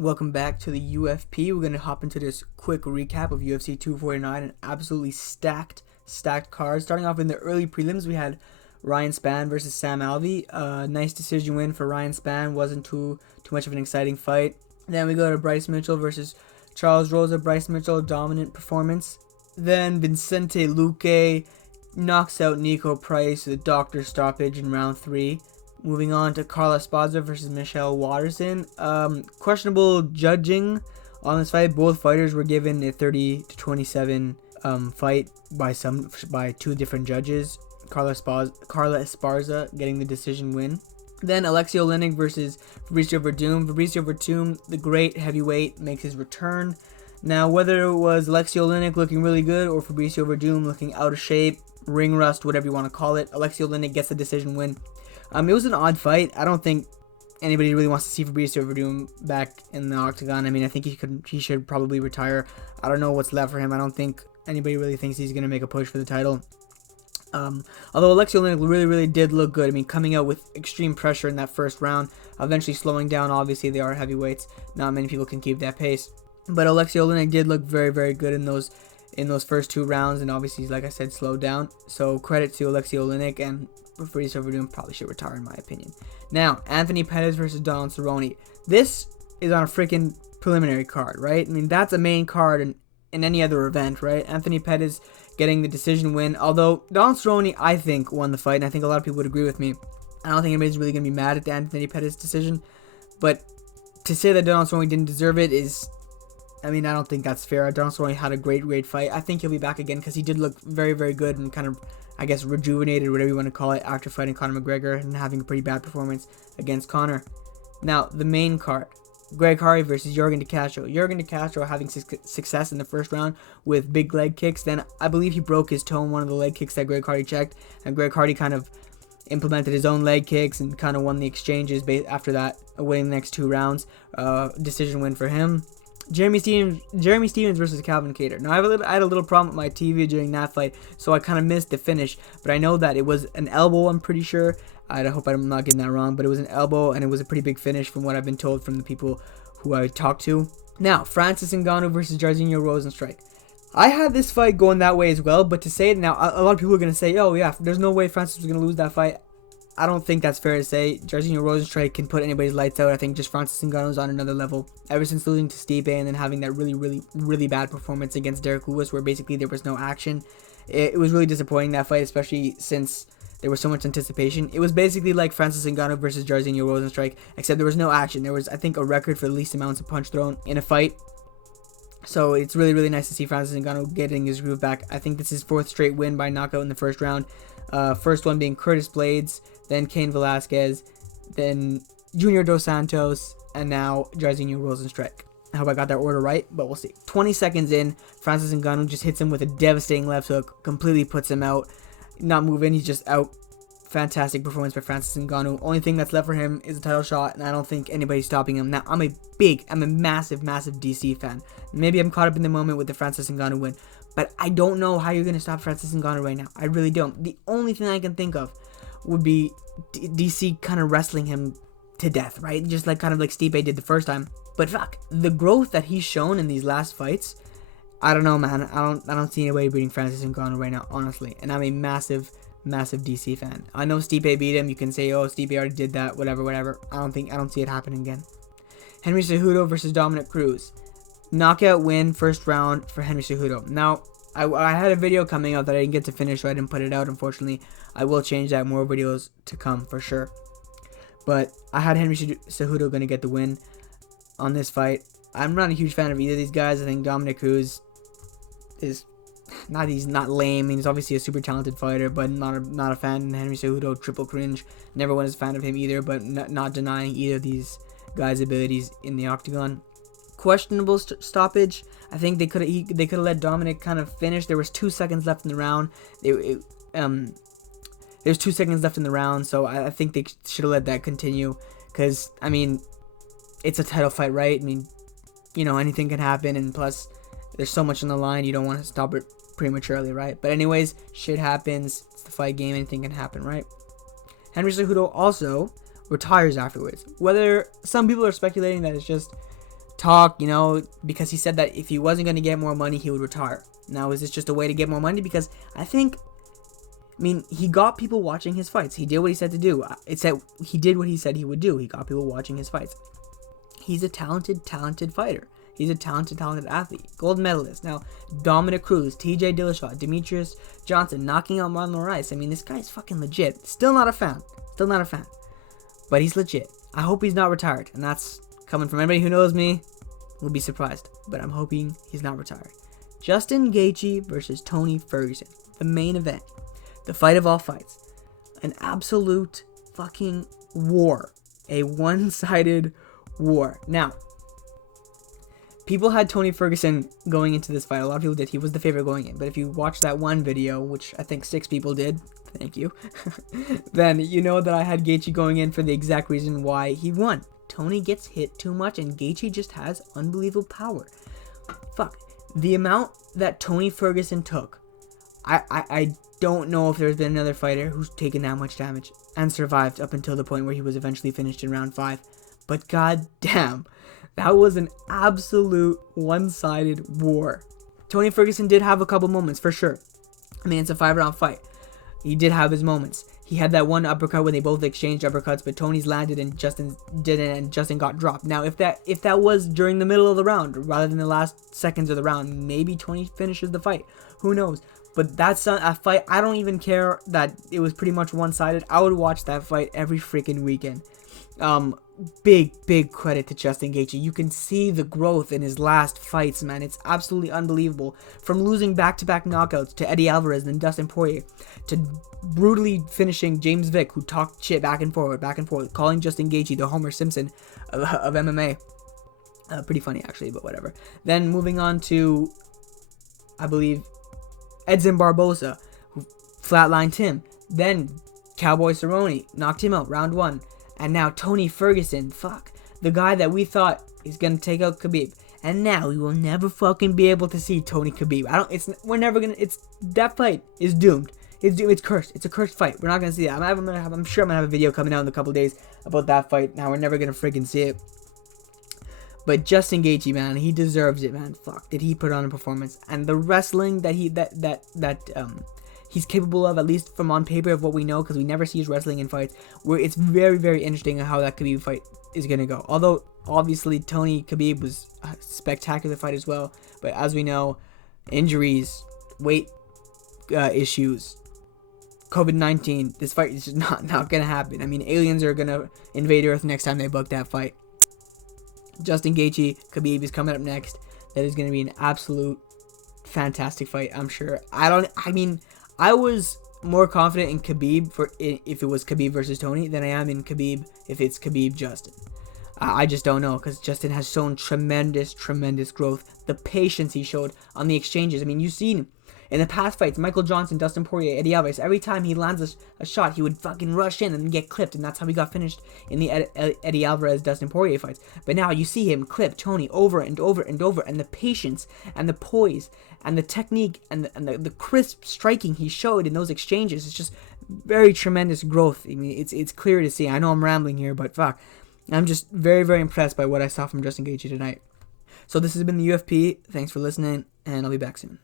Welcome back to the UFP. We're going to hop into this quick recap of UFC 249, an absolutely stacked card. Starting off in the early prelims, we had Ryan Spann versus Sam Alvey. Nice decision win for Ryan Spann. Wasn't too much of an exciting fight. Then we go to Bryce Mitchell versus Charles Rosa. Bryce Mitchell, dominant performance. Then Vicente Luque knocks out Nico Price with a doctor stoppage in round 3. Moving on to Carla Esparza versus Michelle Watterson. Questionable judging on this fight. Both fighters were given a 30-27 fight by two different judges. Carla Esparza getting the decision win. Then Alexei Oleinik versus Fabricio Verdum. Fabricio Verdum, the great heavyweight, makes his return. Now, whether it was Alexei Oleinik looking really good or Fabricio Verdum looking out of shape, ring rust, whatever you want to call it, Alexei Oleinik gets the decision win. It was an odd fight. I don't think anybody really wants to see Fabricio Verdum back in the octagon. I mean, I think he should probably retire. I don't know what's left for him. I don't think anybody really thinks he's going to make a push for the title. Although Alexei Oleinik really did look good. I mean, coming out with extreme pressure in that first round, eventually slowing down. Obviously, they are heavyweights. Not many people can keep that pace. But Alexei Oleinik did look very good in those first 2 rounds, and obviously, like I said, slowed down. So credit to Alexei Oleinik, and Fabricio Verdum probably should retire in my opinion. Now, Anthony Pettis versus Donald Cerrone. This is on a freaking preliminary card, right? I mean, that's a main card in any other event, right? Anthony Pettis getting the decision win. Although Donald Cerrone, I think, won the fight, and I think a lot of people would agree with me. I don't think anybody's really going to be mad at the Anthony Pettis decision. But to say that Donald Cerrone didn't deserve it is, I mean, I don't think that's fair. Donald Cerrone had a great fight. I think he'll be back again because he did look very good and kind of, I guess, rejuvenated, whatever you want to call it, after fighting Conor McGregor and having a pretty bad performance against Conor. Now, the main card, Greg Hardy versus Yorgan De Castro. Yorgan De Castro having success in the first round with big leg kicks. Then I believe he broke his toe in one of the leg kicks that Greg Hardy checked, and Greg Hardy kind of implemented his own leg kicks and kind of won the exchanges after that, winning the next 2 rounds. Decision win for him. Jeremy Stevens versus Calvin Kattar. Now, I had a little problem with my TV during that fight, so I kind of missed the finish. But I know that it was an elbow, I'm pretty sure. I hope I'm not getting that wrong, but it was an elbow, and it was a pretty big finish from what I've been told from the people who I talked to. Now, Francis Ngannou versus Jairzinho Rozenstruik. I had this fight going that way as well, but to say it now, a lot of people are going to say, oh yeah, there's no way Francis was going to lose that fight. I don't think that's fair to say. Jairzinho Rozenstruik can put anybody's lights out. I think just Francis Ngannou's on another level. Ever since losing to Stipe and then having that really bad performance against Derek Lewis, where basically there was no action, it was really disappointing, that fight, especially since there was so much anticipation. It was basically like Francis Ngannou versus Jairzinho Rozenstruik, except there was no action. There was, I think, a record for the least amounts of punch thrown in a fight. So it's really nice to see Francis Ngannou getting his groove back. I think this is his 4th straight win by knockout in the first round. First one being Curtis Blades, then Cain Velasquez, then Junior Dos Santos, and now Jairzinho Rozenstruik. I hope I got that order right, but we'll see. 20 seconds in, Francis Ngannou just hits him with a devastating left hook, completely puts him out. Not moving, he's just out. Fantastic performance by Francis Ngannou. Only thing that's left for him is a title shot, and I don't think anybody's stopping him. Now, I'm a massive DC fan. Maybe I'm caught up in the moment with the Francis Ngannou win, but I don't know how you're going to stop Francis Ngannou right now. I really don't. The only thing I can think of would be DC kind of wrestling him to death, right? Just like kind of like Stipe did the first time. But fuck, the growth that he's shown in these last fights, I don't know, man. I don't see anybody beating Francis Ngannou right now, honestly. And I'm a massive DC fan. I know Stipe beat him. You can say, oh, Stipe already did that, whatever. I don't see it happening again. Henry Cejudo versus Dominic Cruz. Knockout win, first round for Henry Cejudo. Now, I had a video coming out that I didn't get to finish, so I didn't put it out, unfortunately. I will change that. More videos to come, for sure. But I had Henry Cejudo going to get the win on this fight. I'm not a huge fan of either of these guys. I think Dominic Cruz is he's not lame. I mean, he's obviously a super talented fighter, but not a fan. Henry Cejudo, triple cringe. Never was a fan of him either, but not denying either of these guys' abilities in the octagon. Questionable stoppage. I think they could have let Dominic kind of finish. There was 2 seconds left in the round. There's 2 seconds left in the round, so I think they should have let that continue. Because, I mean, it's a title fight, right? I mean, you know, anything can happen, and plus, there's so much on the line, you don't want to stop it prematurely, right? But anyways, shit happens. It's the fight game. Anything can happen, right? Henry Cejudo also retires afterwards. Whether some people are speculating that it's just talk, because he said that if he wasn't going to get more money, he would retire. Now, is this just a way to get more money? Because he got people watching his fights. He did what he said to do. He did what he said he would do. He got people watching his fights. He's a talented fighter. He's a talented athlete. Gold medalist. Now, Dominic Cruz, TJ Dillashaw, Demetrius Johnson knocking out Marlon Moraes. This guy's fucking legit. Still not a fan. But he's legit. I hope he's not retired. And that's coming from anybody who knows me. Will be surprised. But I'm hoping he's not retired. Justin Gaethje versus Tony Ferguson. The main event. The fight of all fights. An absolute fucking war. A one-sided war. Now, people had Tony Ferguson going into this fight. A lot of people did. He was the favorite going in. But if you watch that one video, which I think 6 people did, thank you, then you know that I had Gaethje going in for the exact reason why he won. Tony gets hit too much, and Gaethje just has unbelievable power. Fuck. The amount that Tony Ferguson took, I don't know if there's been another fighter who's taken that much damage and survived up until the point where he was eventually finished in round 5. But goddamn, that was an absolute one-sided war. Tony Ferguson did have a couple moments, for sure. It's a 5-round fight. He did have his moments. He had that one uppercut when they both exchanged uppercuts, but Tony's landed and Justin didn't, and Justin got dropped. Now, if that was during the middle of the round rather than the last seconds of the round, maybe Tony finishes the fight. Who knows? But that's a fight. I don't even care that it was pretty much one-sided. I would watch that fight every freaking weekend. Big credit to Justin Gaethje. You can see the growth in his last fights, man. It's absolutely unbelievable. From losing back-to-back knockouts to Eddie Alvarez and Dustin Poirier, to brutally finishing James Vick, who talked shit back and forth, calling Justin Gaethje the Homer Simpson of MMA. Pretty funny, actually, but whatever. Then moving on to, I believe, Edson Barboza, who flatlined him. Then Cowboy Cerrone knocked him out, round 1. And now Tony Ferguson, the guy that we thought is gonna take out Khabib, and now we will never fucking be able to see Tony Khabib. That fight is doomed. It's cursed. It's a cursed fight. We're not gonna see that. I'm sure I'm gonna have a video coming out in a couple days about that fight. Now we're never gonna freaking see it. But Justin Gaethje, man, he deserves it, man. Did he put on a performance? And the wrestling that he's capable of, at least from on paper of what we know, because we never see his wrestling in fights, where it's very, very interesting how that Khabib fight is going to go. Although, obviously, Tony Khabib was a spectacular fight as well, but as we know, injuries, weight issues, COVID-19, this fight is just not going to happen. Aliens are going to invade Earth next time they book that fight. Justin Gaethje, Khabib is coming up next. That is going to be an absolute fantastic fight, I'm sure. I was more confident in Khabib if it was Khabib versus Tony than I am in Khabib if it's Khabib Justin. I just don't know, because Justin has shown tremendous growth. The patience he showed on the exchanges. You've seen in the past fights, Michael Johnson, Dustin Poirier, Eddie Alvarez, every time he lands a shot, he would fucking rush in and get clipped, and that's how he got finished in the Eddie Alvarez, Dustin Poirier fights. But now you see him clip Tony over and over and over, and the patience and the poise and the technique and the crisp striking he showed in those exchanges. It's just very tremendous growth. It's clear to see. I know I'm rambling here, but I'm just very, very impressed by what I saw from Justin Gaethje tonight. So this has been the UFP. Thanks for listening, and I'll be back soon.